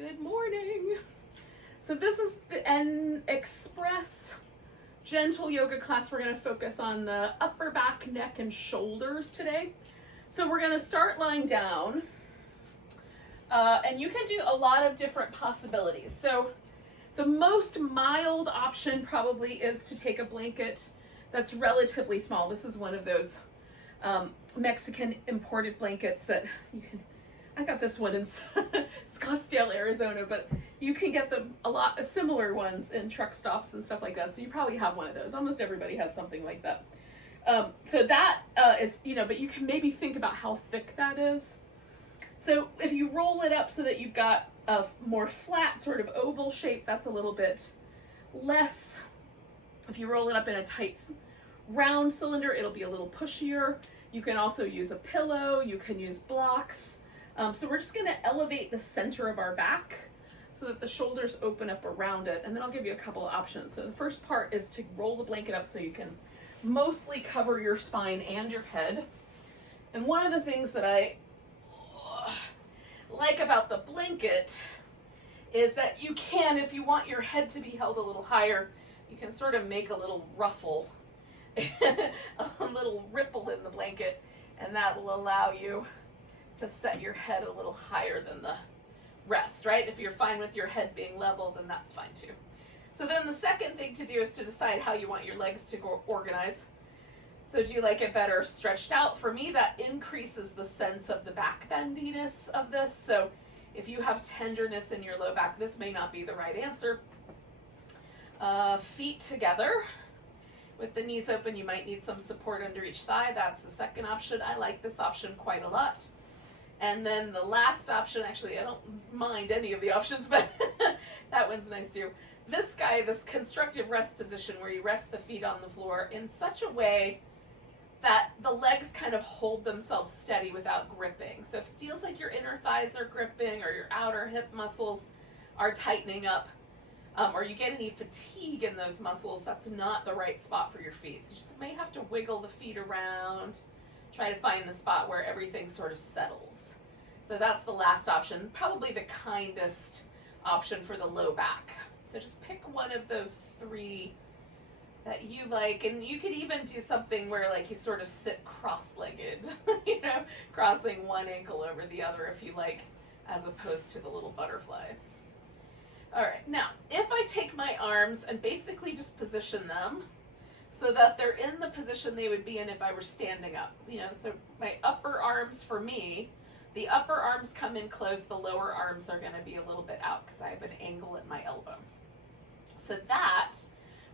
Good morning. So this is an express gentle yoga class. We're going to focus on the upper back, neck, and shoulders today. So we're going to start lying down. And you can do a lot of different possibilities. So the most mild option probably is to take a blanket that's relatively small. This is one of those Mexican imported blankets that you can, I got this one in Scottsdale, Arizona, but you can get them a lot of similar ones in truck stops and stuff like that. So you probably have one of those. Almost everybody has something like that. So that is, but you can maybe think about how thick that is. So if you roll it up so that you've got a more flat sort of oval shape, that's a little bit less. If you roll it up in a tight round cylinder, it'll be a little pushier. You can also use a pillow, you can use blocks. So we're just gonna elevate the center of our back so that the shoulders open up around it, and then I'll give you a couple of options. So the first part is to roll the blanket up so you can mostly cover your spine and your head. And one of the things that I like about the blanket is that you can, if you want your head to be held a little higher, you can sort of make a little ruffle, a little ripple in the blanket, and that will allow you to set your head a little higher than the rest, right? If you're fine with your head being level, then that's fine too. So then the second thing to do is to decide how you want your legs to go organize. So do you like it better stretched out? For me, that increases the sense of the back bendiness of this. So if you have tenderness in your low back, this may not be the right answer. Feet together with the knees open. You might need some support under each thigh. That's the second option. I like this option quite a lot. And then the last option, actually, I don't mind any of the options, but that one's nice too. This guy, this constructive rest position where you rest the feet on the floor in such a way that the legs kind of hold themselves steady without gripping. So if it feels like your inner thighs are gripping or your outer hip muscles are tightening up, or you get any fatigue in those muscles, that's not the right spot for your feet. So you just may have to wiggle the feet around, try to find the spot where everything sort of settles. So that's the last option, probably the kindest option for the low back. So just pick one of those three that you like, and you could even do something where like you sort of sit cross-legged, crossing one ankle over the other if you like, as opposed to the little butterfly. All right, now if I take my arms and basically just position them so that they're in the position they would be in if I were standing up, so my upper arms, for me, the upper arms come in close, the lower arms are going to be a little bit out because I have an angle at my elbow. So that,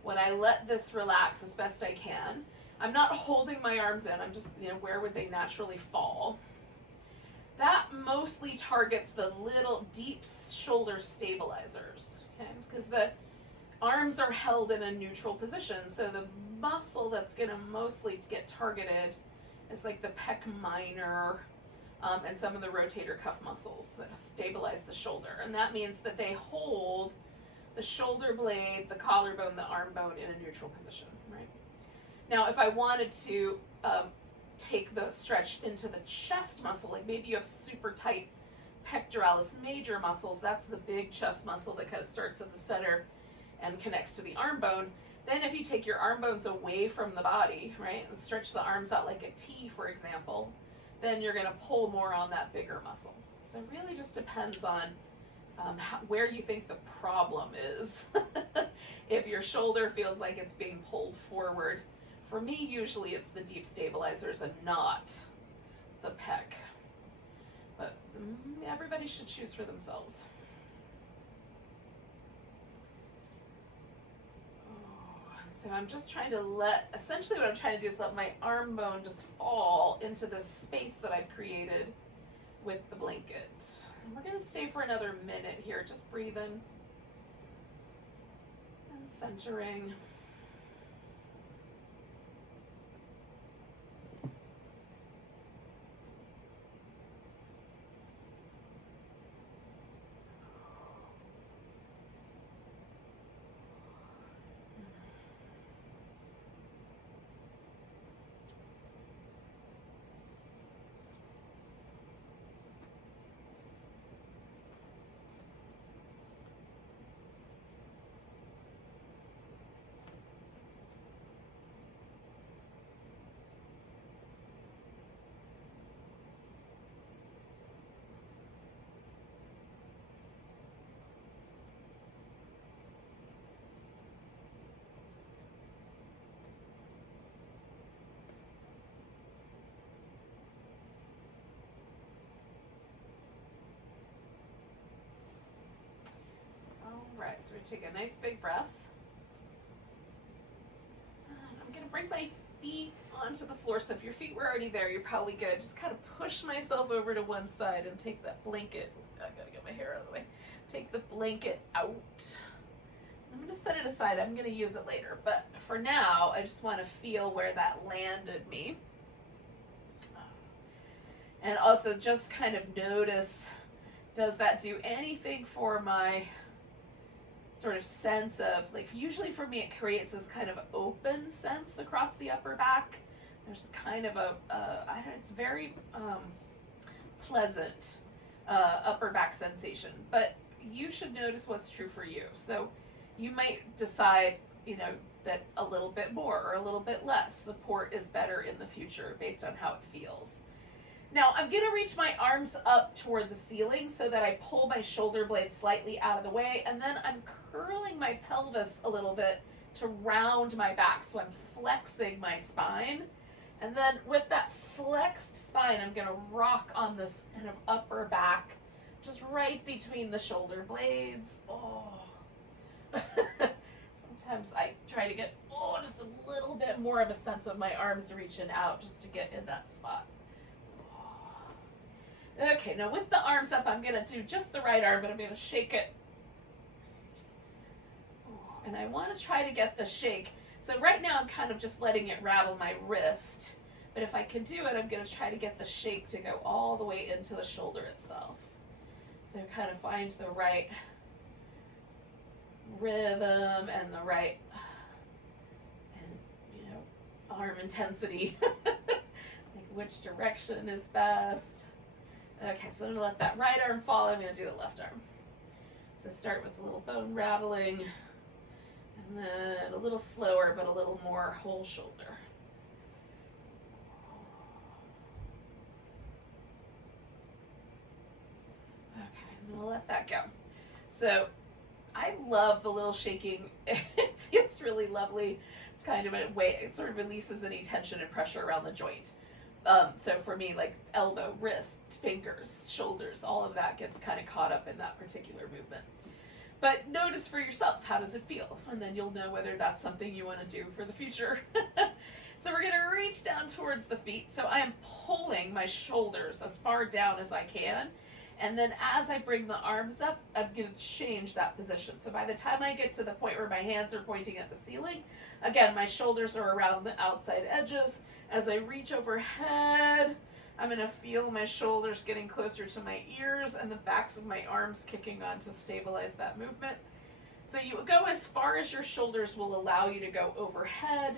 when I let this relax as best I can, I'm not holding my arms in, I'm just, where would they naturally fall? That mostly targets the little deep shoulder stabilizers, okay? Because the arms are held in a neutral position, so the muscle that's going to mostly get targeted is like the pec minor and some of the rotator cuff muscles that stabilize the shoulder. And that means that they hold the shoulder blade, the collarbone, the arm bone in a neutral position, right? Now, if I wanted to take the stretch into the chest muscle, like maybe you have super tight pectoralis major muscles, that's the big chest muscle that kind of starts at the center and connects to the arm bone. Then if you take your arm bones away from the body, right, and stretch the arms out like a T, for example, then you're going to pull more on that bigger muscle. So it really just depends on where you think the problem is. If your shoulder feels like it's being pulled forward, for me, usually it's the deep stabilizers and not the pec. But everybody should choose for themselves. So I'm just trying to essentially what I'm trying to do is let my arm bone just fall into this space that I've created with the blanket. And we're going to stay for another minute here, just breathing and centering. take a nice big breath. And I'm going to bring my feet onto the floor. So if your feet were already there, you're probably good. Just kind of push myself over to one side and take that blanket. I gotta get my hair out of the way. Take the blanket out. I'm going to set it aside. I'm going to use it later. But for now, I just want to feel where that landed me. And also just kind of notice, does that do anything for my sort of sense of, like, usually for me it creates this kind of open sense across the upper back. There's kind of it's very pleasant upper back sensation. But you should notice what's true for you. So you might decide, that a little bit more or a little bit less support is better in the future based on how it feels. Now I'm going to reach my arms up toward the ceiling so that I pull my shoulder blades slightly out of the way, and then I'm curling my pelvis a little bit to round my back. So I'm flexing my spine, and then with that flexed spine, I'm going to rock on this kind of upper back, just right between the shoulder blades. Sometimes I try to get just a little bit more of a sense of my arms reaching out just to get in that spot. Okay, now with the arms up, I'm going to do just the right arm, but I'm going to shake it. And I want to try to get the shake. So right now I'm kind of just letting it rattle my wrist. But if I can do it, I'm going to try to get the shake to go all the way into the shoulder itself. So kind of find the right rhythm and the right, arm intensity. Like which direction is best. Okay, so I'm going to let that right arm fall. I'm going to do the left arm. So start with a little bone rattling, and then a little slower, but a little more whole shoulder. Okay, I'm going to let that go. So I love the little shaking. It feels really lovely. It's kind of a way, it sort of releases any tension and pressure around the joint. So for me, like elbow, wrist, fingers, shoulders, all of that gets kind of caught up in that particular movement. But notice for yourself, how does it feel? And then you'll know whether that's something you want to do for the future. So we're going to reach down towards the feet. So I am pulling my shoulders as far down as I can. And then as I bring the arms up, I'm going to change that position. So by the time I get to the point where my hands are pointing at the ceiling, again, my shoulders are around the outside edges. As I reach overhead, I'm going to feel my shoulders getting closer to my ears and the backs of my arms kicking on to stabilize that movement. So you go as far as your shoulders will allow you to go overhead.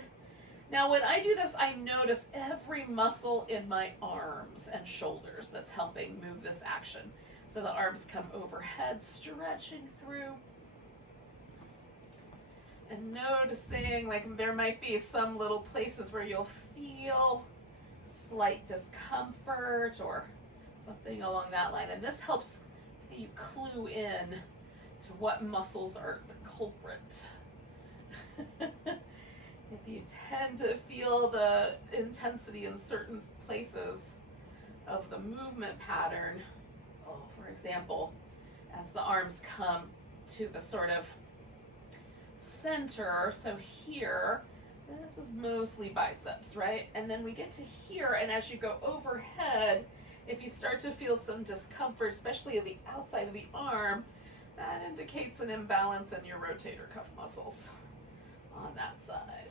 Now when I do this, I notice every muscle in my arms and shoulders that's helping move this action. So the arms come overhead, stretching through. And noticing, like, there might be some little places where you'll feel slight discomfort or something along that line. And this helps you clue in to what muscles are the culprit. If you tend to feel the intensity in certain places of the movement pattern, for example, as the arms come to the sort of center, so here, this is mostly biceps, right? And then we get to here, and as you go overhead, if you start to feel some discomfort, especially at the outside of the arm, that indicates an imbalance in your rotator cuff muscles on that side.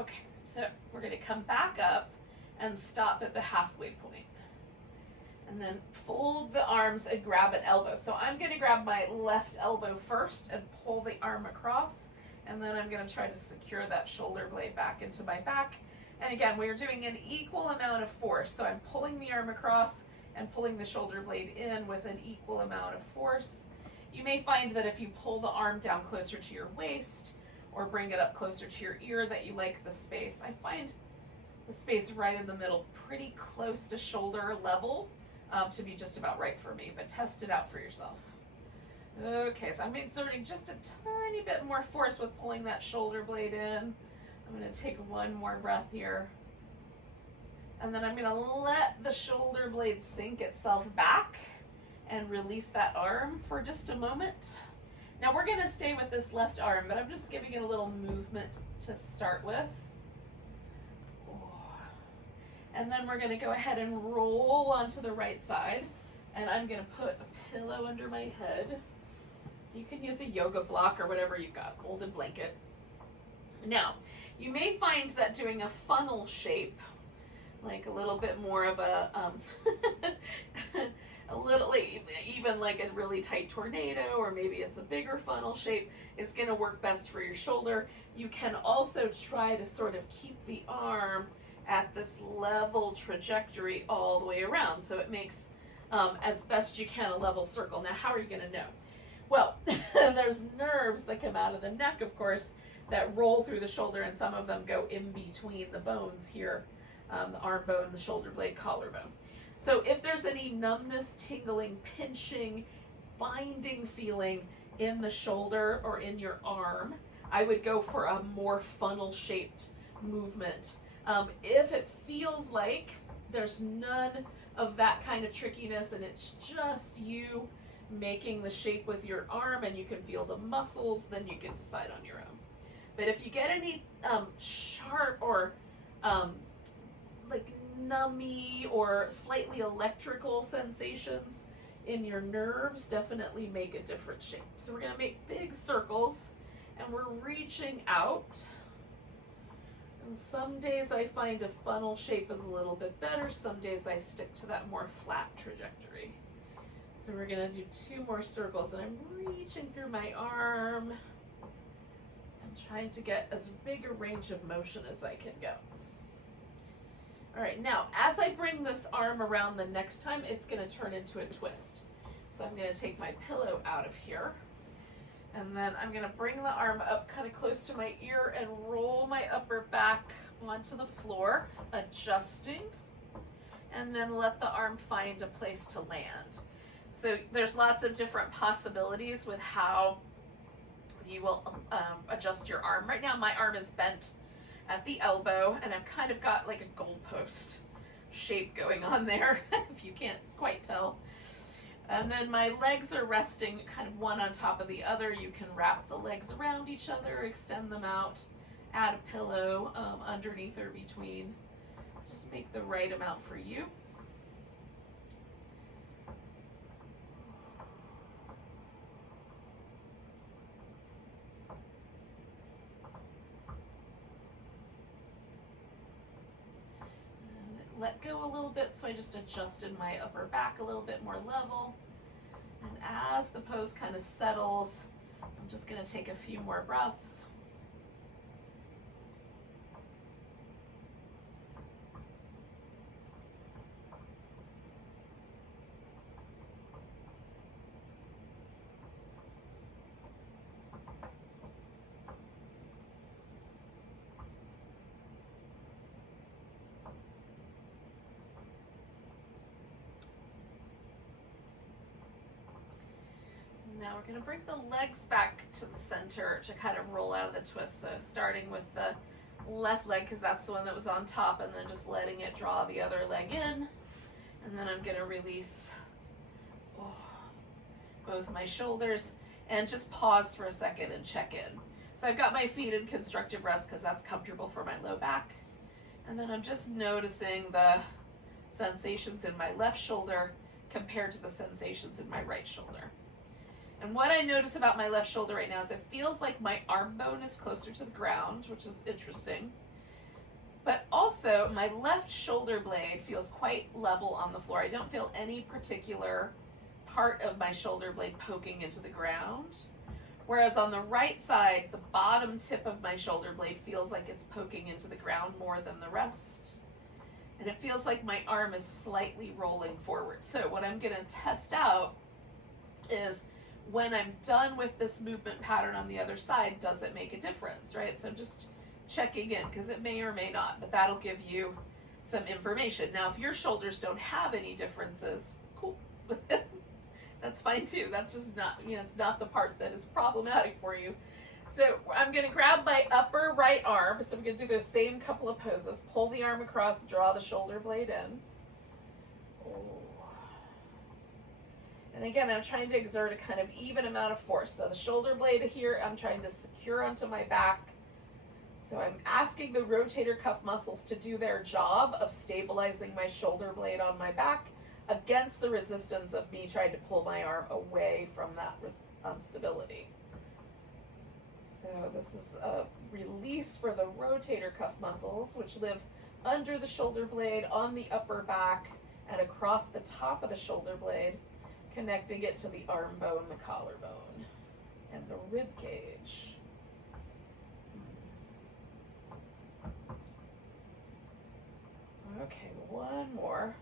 Okay, so we're going to come back up and stop at the halfway point. And then fold the arms and grab an elbow. So I'm going to grab my left elbow first and pull the arm across. And then I'm going to try to secure that shoulder blade back into my back. And again, we're doing an equal amount of force. So I'm pulling the arm across and pulling the shoulder blade in with an equal amount of force. You may find that if you pull the arm down closer to your waist or bring it up closer to your ear that you like the space. I find the space right in the middle pretty close to shoulder level to be just about right for me, but test it out for yourself. Okay, so I'm exerting just a tiny bit more force with pulling that shoulder blade in. I'm going to take one more breath here. And then I'm going to let the shoulder blade sink itself back. and release that arm for just a moment. Now we're going to stay with this left arm, but I'm just giving it a little movement to start with. And then we're going to go ahead and roll onto the right side, and I'm going to put a pillow under my head. You can use a yoga block or whatever you've got, folded blanket. Now, you may find that doing a funnel shape, like a little bit more of a, a little, even like a really tight tornado, or maybe it's a bigger funnel shape, is going to work best for your shoulder. You can also try to sort of keep the arm at this level trajectory all the way around, so it makes, as best you can, a level circle. Now, how are you going to know? Well, there's nerves that come out of the neck, of course, that roll through the shoulder, and some of them go in between the bones here, the arm bone, the shoulder blade, collarbone. So if there's any numbness, tingling, pinching, binding feeling in the shoulder or in your arm, I would go for a more funnel-shaped movement. If it feels like there's none of that kind of trickiness and it's just you making the shape with your arm and you can feel the muscles, then you can decide on your own. But if you get any sharp or like nummy or slightly electrical sensations in your nerves, definitely make a different shape. So we're going to make big circles, and we're reaching out. And some days I find a funnel shape is a little bit better. Some days I stick to that more flat trajectory. So we're going to do 2 more circles, and I'm reaching through my arm and trying to get as big a range of motion as I can go. All right, now as I bring this arm around the next time, it's going to turn into a twist. So I'm going to take my pillow out of here, and then I'm going to bring the arm up kind of close to my ear and roll my upper back onto the floor, adjusting, and then let the arm find a place to land. So there's lots of different possibilities with how you will adjust your arm. Right now my arm is bent at the elbow, and I've kind of got like a goalpost shape going on there, if you can't quite tell. And then my legs are resting kind of one on top of the other. You can wrap the legs around each other, extend them out, add a pillow underneath or between. Just make the right amount for you. Let go a little bit, so I just adjusted my upper back a little bit more level. And as the pose kind of settles, I'm just going to take a few more breaths. Now we're going to bring the legs back to the center to kind of roll out of the twist. So starting with the left leg, because that's the one that was on top, and then just letting it draw the other leg in. And then I'm going to release both my shoulders and just pause for a second and check in. So I've got my feet in constructive rest because that's comfortable for my low back. And then I'm just noticing the sensations in my left shoulder compared to the sensations in my right shoulder. And what I notice about my left shoulder right now is it feels like my arm bone is closer to the ground, which is interesting. But also my left shoulder blade feels quite level on the floor. I don't feel any particular part of my shoulder blade poking into the ground. Whereas on the right side, the bottom tip of my shoulder blade feels like it's poking into the ground more than the rest. And it feels like my arm is slightly rolling forward. So what I'm going to test out is, when I'm done with this movement pattern on the other side, does it make a difference, right? So just checking in, because it may or may not, but that'll give you some information. Now, if your shoulders don't have any differences, cool. That's fine too. That's just not, it's not the part that is problematic for you. So I'm going to grab my upper right arm. So I'm going to do the same couple of poses. Pull the arm across, draw the shoulder blade in. And And again, I'm trying to exert a kind of even amount of force. So the shoulder blade here, I'm trying to secure onto my back. So I'm asking the rotator cuff muscles to do their job of stabilizing my shoulder blade on my back against the resistance of me trying to pull my arm away from that stability. So this is a release for the rotator cuff muscles, which live under the shoulder blade, on the upper back, and across the top of the shoulder blade, connecting it to the arm bone, the collarbone, and the rib cage. Okay, one more.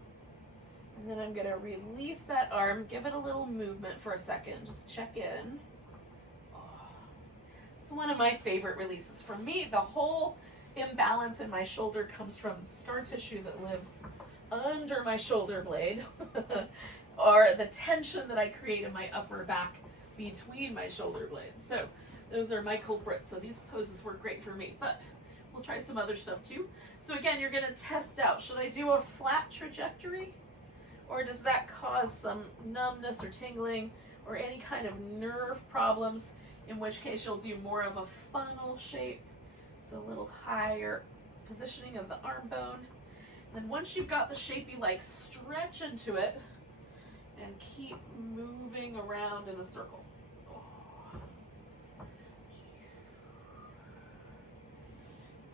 And then I'm going to release that arm, give it a little movement for a second, just check in. It's one of my favorite releases. For me, the whole imbalance in my shoulder comes from scar tissue that lives under my shoulder blade, or the tension that I create in my upper back between my shoulder blades. So those are my culprits. So these poses work great for me, but we'll try some other stuff too. So again, you're going to test out, should I do a flat trajectory? Or does that cause some numbness or tingling or any kind of nerve problems? In which case you'll do more of a funnel shape. So a little higher positioning of the arm bone. And then once you've got the shape you like, stretch into it and keep moving around in a circle.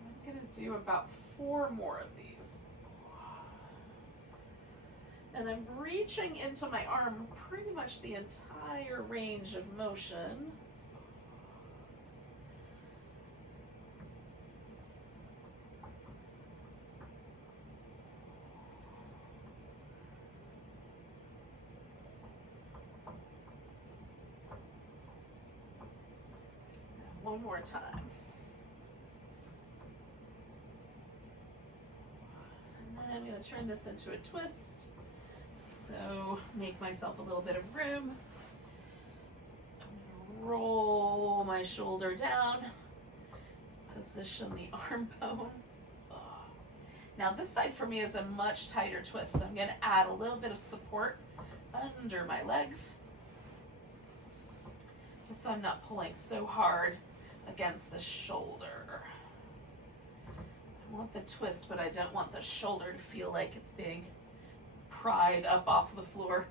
I'm going to do about 4 more of these. And I'm reaching into my arm pretty much the entire range of motion. One more time. And then I'm going to turn this into a twist. So make myself a little bit of room. I'm going to roll my shoulder down. Position the arm bone. Now this side for me is a much tighter twist. So I'm going to add a little bit of support under my legs. Just so I'm not pulling so hard against the shoulder. I want the twist, but I don't want the shoulder to feel like it's being pried up off the floor.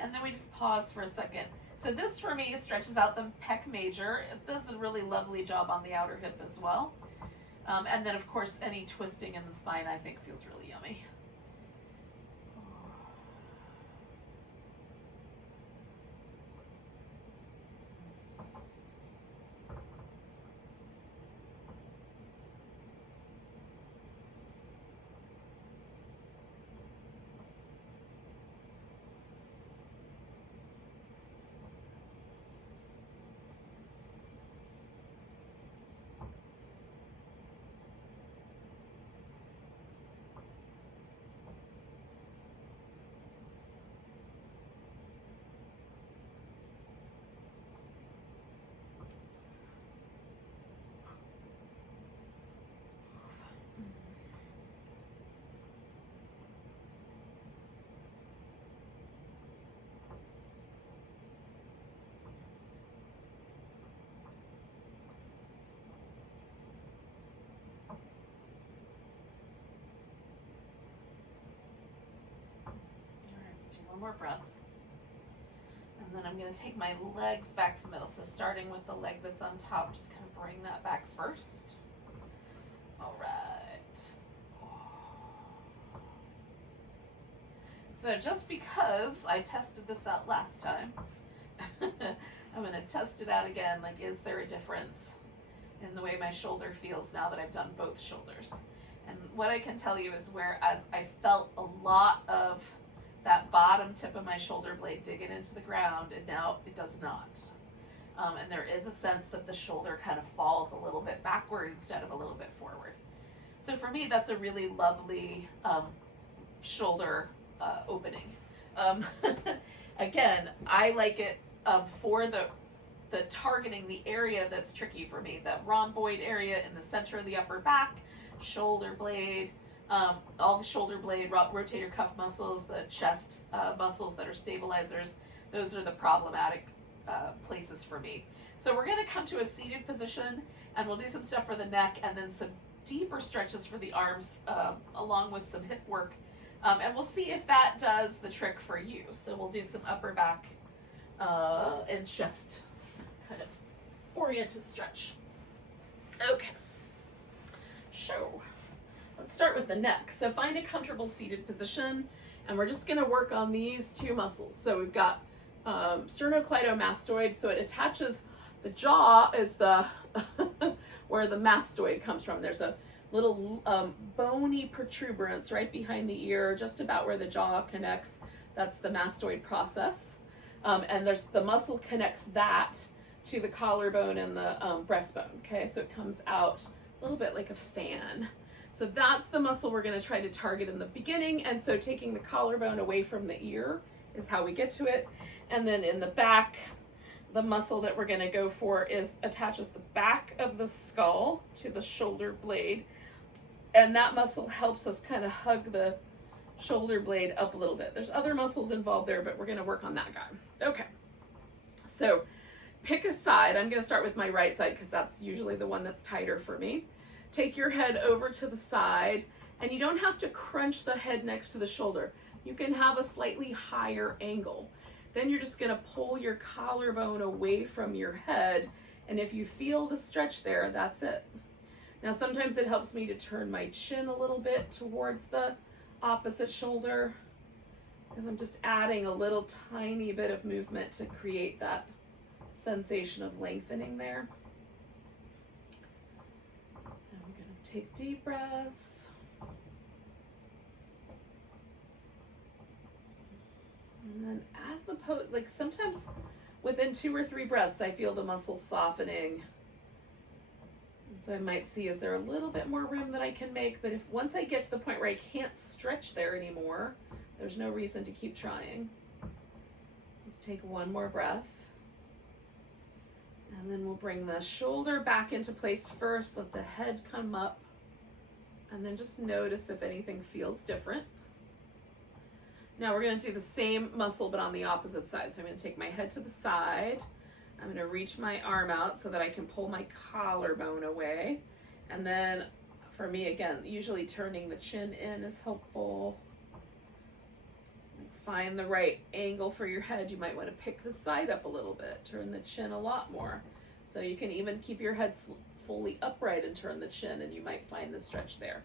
And then we just pause for a second. So this for me stretches out the pec major. It does a really lovely job on the outer hip as well. And then of course any twisting in the spine I think feels really yummy. One more breath. And then I'm going to take my legs back to the middle. So starting with the leg that's on top, just kind of bring that back first. All right. So just because I tested this out last time, I'm going to test it out again. Like, is there a difference in the way my shoulder feels now that I've done both shoulders? And what I can tell you is whereas I felt a lot of that bottom tip of my shoulder blade digging into the ground, and now it does not. And there is a sense that the shoulder kind of falls a little bit backward instead of a little bit forward. So for me, that's a really lovely shoulder opening. Again, I like it for the targeting the area that's tricky for me, the rhomboid area in the center of the upper back, shoulder blade, all the shoulder blade, rotator cuff muscles, the chest muscles that are stabilizers, those are the problematic places for me. So we're going to come to a seated position, and we'll do some stuff for the neck and then some deeper stretches for the arms, along with some hip work. And we'll see if that does the trick for you. So we'll do some upper back and chest kind of oriented stretch. Okay. So let's start with the neck. So find a comfortable seated position, and we're just going to work on these two muscles. So we've got sternocleidomastoid, so it attaches the jaw is the where the mastoid comes from. There's a little bony protuberance right behind the ear, just about where the jaw connects. That's the mastoid process. And there's the muscle connects that to the collarbone and the breastbone. Okay, so it comes out a little bit like a fan. So that's the muscle we're going to try to target in the beginning. And so taking the collarbone away from the ear is how we get to it. And then in the back, the muscle that we're going to go for attaches the back of the skull to the shoulder blade. And that muscle helps us kind of hug the shoulder blade up a little bit. There's other muscles involved there, but we're going to work on that guy. Okay. So pick a side. I'm going to start with my right side because that's usually the one that's tighter for me. Take your head over to the side, and you don't have to crunch the head next to the shoulder. You can have a slightly higher angle. Then you're just going to pull your collarbone away from your head, and if you feel the stretch there, that's it. Now sometimes it helps me to turn my chin a little bit towards the opposite shoulder, because I'm just adding a little tiny bit of movement to create that sensation of lengthening there. And I'm going to take deep breaths. And then as the pose, like sometimes within 2 or 3 breaths, I feel the muscles softening. And so I might see, is there a little bit more room that I can make? But if once I get to the point where I can't stretch there anymore, there's no reason to keep trying. Just take one more breath. And then we'll bring the shoulder back into place first. Let the head come up. And then just notice if anything feels different. Now we're going to do the same muscle, but on the opposite side. So I'm going to take my head to the side. I'm going to reach my arm out so that I can pull my collarbone away. And then for me, again, usually turning the chin in is helpful. Find the right angle for your head. You might want to pick the side up a little bit, turn the chin a lot more. So you can even keep your head fully upright and turn the chin, and you might find the stretch there.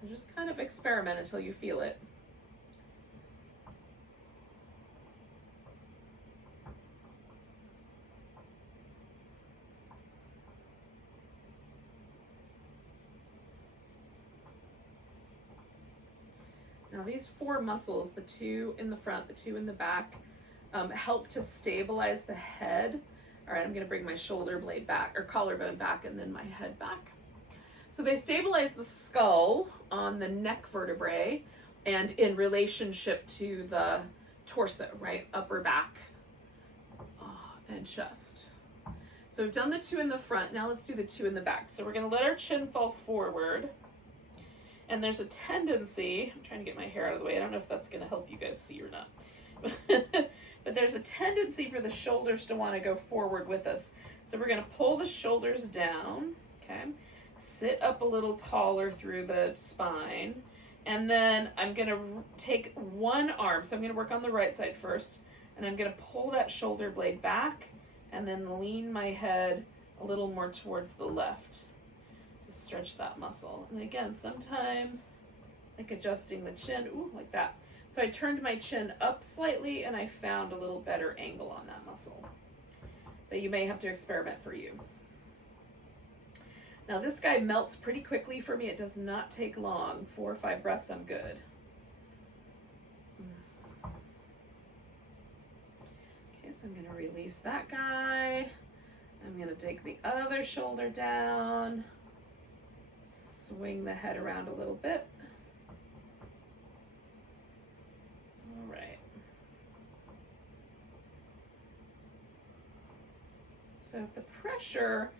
So just kind of experiment until you feel it. Now these 4 muscles, the 2 in the front, the 2 in the back, help to stabilize the head. All right, I'm gonna bring my shoulder blade back, or collarbone back, and then my head back. So they stabilize the skull on the neck vertebrae and in relationship to the torso, right? Upper back and chest. So we've done the 2 in the front, now let's do the 2 in the back. So we're gonna let our chin fall forward. And there's a tendency, I'm trying to get my hair out of the way, I don't know if that's going to help you guys see or not, but there's a tendency for the shoulders to want to go forward with us. So we're going to pull the shoulders down, okay, sit up a little taller through the spine, and then I'm going to take one arm, so I'm going to work on the right side first, and I'm going to pull that shoulder blade back, and then lean my head a little more towards the left. Stretch that muscle. And again, sometimes like adjusting the chin, ooh, like that. So I turned my chin up slightly and I found a little better angle on that muscle. But you may have to experiment for you. Now this guy melts pretty quickly for me. It does not take long. 4 or 5 breaths, I'm good. Okay, so I'm going to release that guy. I'm going to take the other shoulder down. Swing the head around a little bit. All right. So if the pressure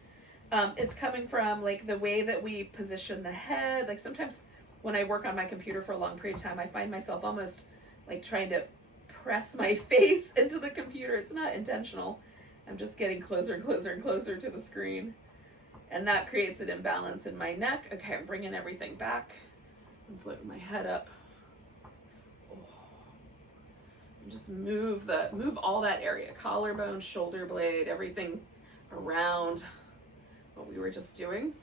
is coming from like the way that we position the head, like sometimes when I work on my computer for a long period of time, I find myself almost like trying to press my face into the computer. It's not intentional. I'm just getting closer and closer and closer to the screen. And that creates an imbalance in my neck. Okay, I'm bringing everything back. I'm flipping my head up. Oh. And just move all that area, collarbone, shoulder blade, everything around what we were just doing.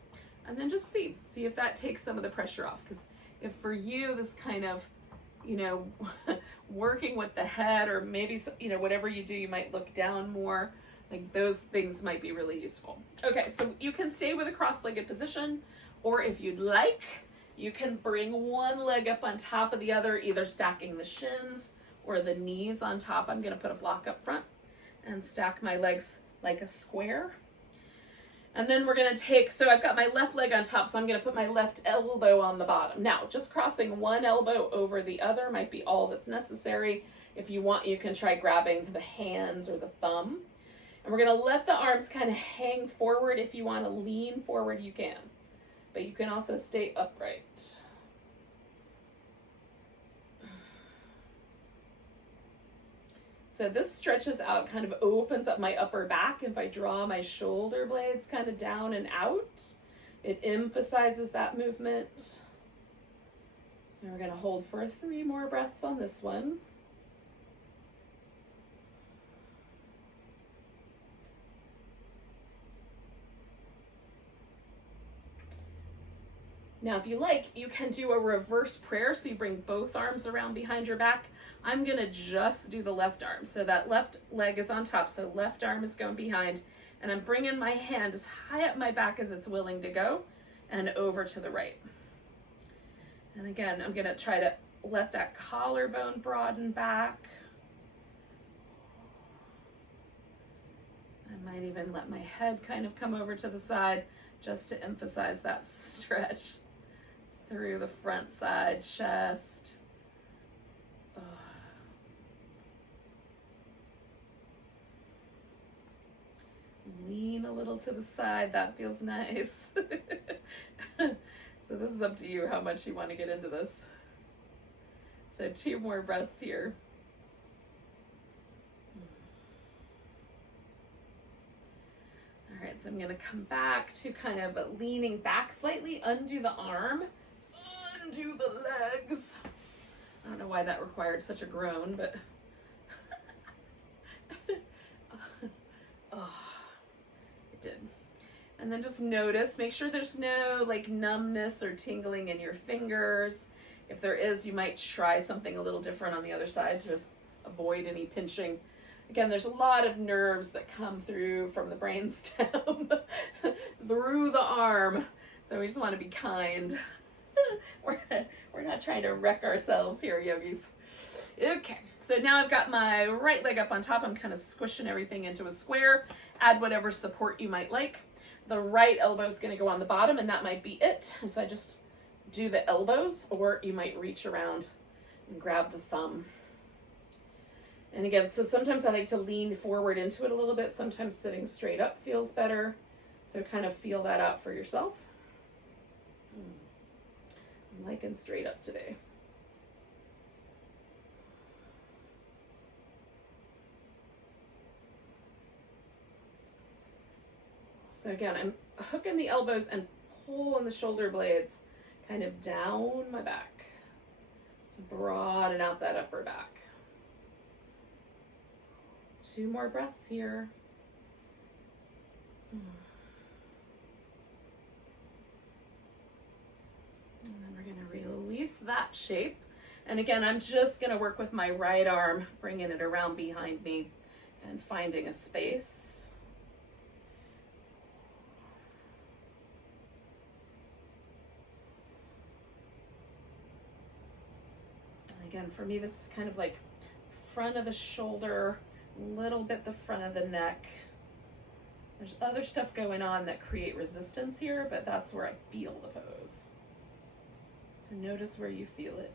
And then just see if that takes some of the pressure off. Because if for you, this kind of, you know, working with the head, or maybe, you know, whatever you do, you might look down more. Like those things might be really useful. Okay, so you can stay with a cross-legged position, or if you'd like, you can bring one leg up on top of the other, either stacking the shins or the knees on top. I'm gonna put a block up front and stack my legs like a square. And then we're gonna take, so I've got my left leg on top, so I'm gonna put my left elbow on the bottom. Now, just crossing one elbow over the other might be all that's necessary. If you want, you can try grabbing the hands or the thumb. And we're gonna let the arms kind of hang forward. If you wanna lean forward, you can. But you can also stay upright. So this stretches out, kind of opens up my upper back. If I draw my shoulder blades kind of down and out, it emphasizes that movement. So we're gonna hold for 3 more breaths on this one. Now, if you like, you can do a reverse prayer. So you bring both arms around behind your back. I'm gonna just do the left arm. So that left leg is on top. So left arm is going behind. And I'm bringing my hand as high up my back as it's willing to go and over to the right. And again, I'm gonna try to let that collarbone broaden back. I might even let my head kind of come over to the side just to emphasize that stretch through the front side, chest. Oh. Lean a little to the side, that feels nice. So this is up to you how much you want to get into this. So 2 more breaths here. All right, so I'm gonna come back to kind of leaning back slightly, undo the arm, undo the legs. I don't know why that required such a groan, but oh, it did. And then just notice, make sure there's no like numbness or tingling in your fingers. If there is, you might try something a little different on the other side to avoid any pinching. Again, there's a lot of nerves that come through from the brainstem through the arm. So we just want to be kind. We're not trying to wreck ourselves here, yogis. Okay, so now I've got my right leg up on top. I'm kind of squishing everything into a square. Add whatever support you might like. The right elbow is going to go on the bottom, and that might be it. So I just do the elbows, or you might reach around and grab the thumb. And again, so sometimes I like to lean forward into it a little bit. Sometimes sitting straight up feels better. So kind of feel that out for yourself. I'm liking straight up today. So again, I'm hooking the elbows and pulling the shoulder blades kind of down my back to broaden out that upper back. 2 more breaths here. And then we're gonna release that shape. And again, I'm just gonna work with my right arm, bringing it around behind me and finding a space. And again, for me, this is kind of like front of the shoulder, little bit the front of the neck. There's other stuff going on that create resistance here, but that's where I feel the pose. So notice where you feel it.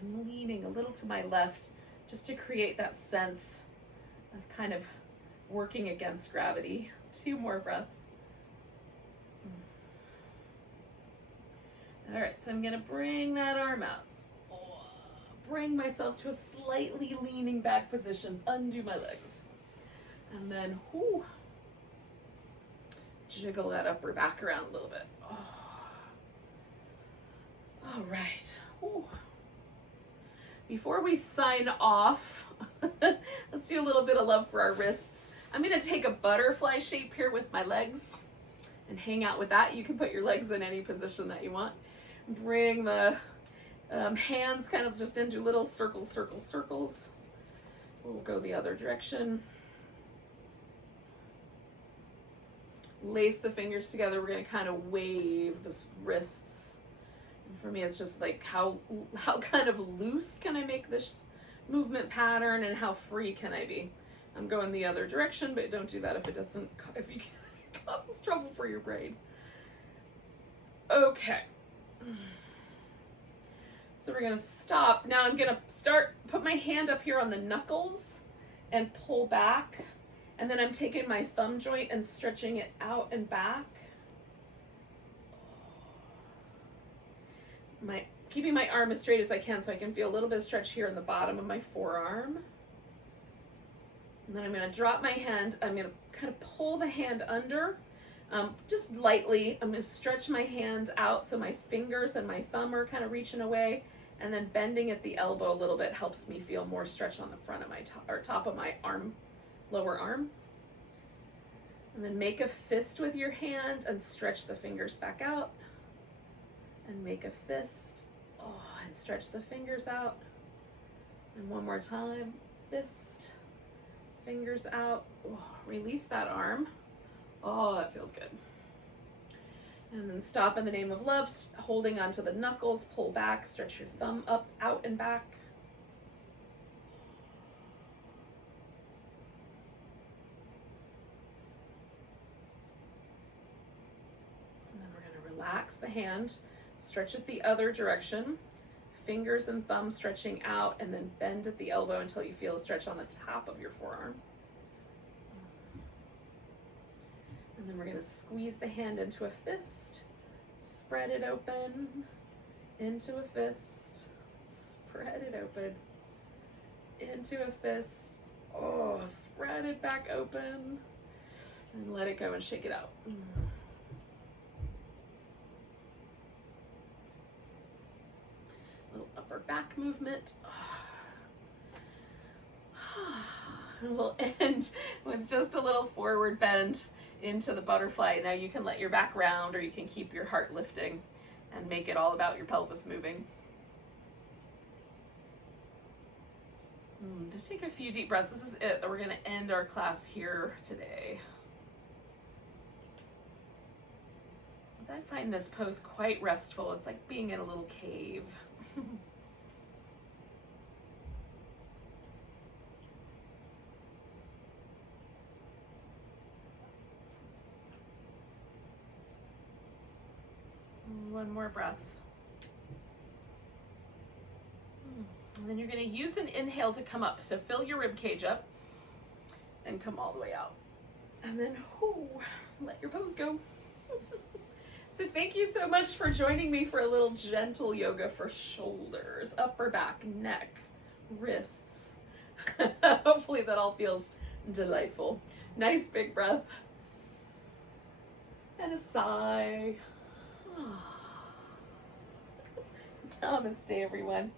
I'm leaning a little to my left just to create that sense of kind of working against gravity. 2 more breaths. All right, so I'm gonna bring that arm out. Bring myself to a slightly leaning back position, undo my legs. And then, whoo, jiggle that upper back around a little bit. Oh. All right. Ooh. Before we sign off, let's do a little bit of love for our wrists. I'm gonna take a butterfly shape here with my legs and hang out with that. You can put your legs in any position that you want. Bring the hands kind of just into little circles, circles, circles. We'll go the other direction. Lace the fingers together. We're going to kind of wave the wrists. And for me, it's just like how kind of loose can I make this movement pattern, and how free can I be? I'm going the other direction, but don't do that if you causes trouble for your brain. Okay. So we're gonna stop. Now I'm gonna put my hand up here on the knuckles and pull back. And then I'm taking my thumb joint and stretching it out and back. Keeping my arm as straight as I can so I can feel a little bit of stretch here in the bottom of my forearm. And then I'm gonna drop my hand. I'm gonna kind of pull the hand under. Just lightly. I'm going to stretch my hand out so my fingers and my thumb are kind of reaching away, and then bending at the elbow a little bit helps me feel more stretch on the front of my top of my arm, lower arm. And then make a fist with your hand and stretch the fingers back out. And make a fist. Oh, and stretch the fingers out. And one more time. Fist. Fingers out. Oh, release that arm. Oh, that feels good. And then stop in the name of love, holding onto the knuckles, pull back, stretch your thumb up, out and back. And then we're going to relax the hand, stretch it the other direction, fingers and thumb stretching out, and then bend at the elbow until you feel a stretch on the top of your forearm. And then we're going to squeeze the hand into a fist, spread it open, into a fist, spread it open, into a fist, oh, spread it back open, and let it go and shake it out. Little upper back movement. And we'll end with just a little forward bend into the butterfly. Now you can let your back round, or you can keep your heart lifting and make it all about your pelvis moving. Just take a few deep breaths. This is it. We're going to end our class here today. I find this pose quite restful. It's like being in a little cave. One more breath. And then you're going to use an inhale to come up. So fill your rib cage up and come all the way out. And then let your pose go. So thank you so much for joining me for a little gentle yoga for shoulders, upper back, neck, wrists. Hopefully that all feels delightful. Nice big breath. And a sigh. Namaste, everyone.